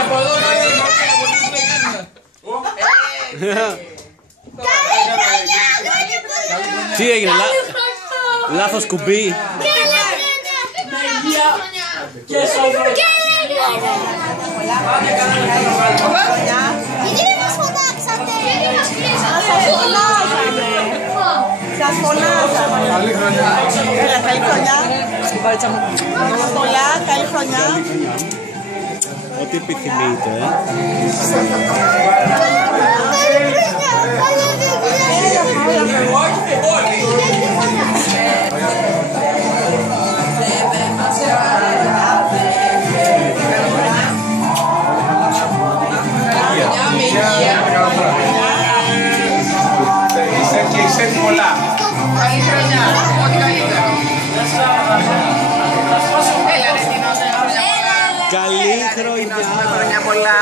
Από εδώ τι έγινε, λάθος κουμπί. Σας φωνάζαμε. Καλή χρονιά. Έλα, καλή χρονιά. Πολλά, καλή χρονιά. Ό,τι επιθυμείτε. και ξέρει πολλά. Καλή χρονιά, ό,τι καλύτερο. Έλα ρε Τινό, καλή χρονιά. Χρονιά πολλά.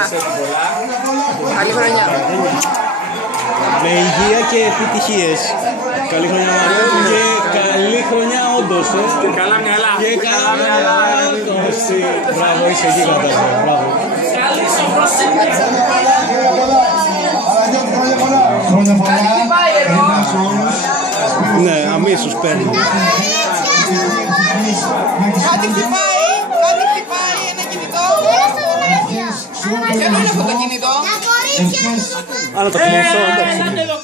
Καλή χρονιά. Με υγεία και επιτυχίες. Καλή χρονιά Μαριό και καλή χρονιά όντως. Και καλά μυαλά. Και καλά μυαλά. Μπράβο, είσαι εκεί κατάσταση. Μπράβο. Καλή σοφροσύνη. Ναι, αμέσως παίρνει. Κάτι χτυπάει, ένα κινητό. Ποιο είναι αυτό το κινητό? Άρα το κλείσω, εντάξει.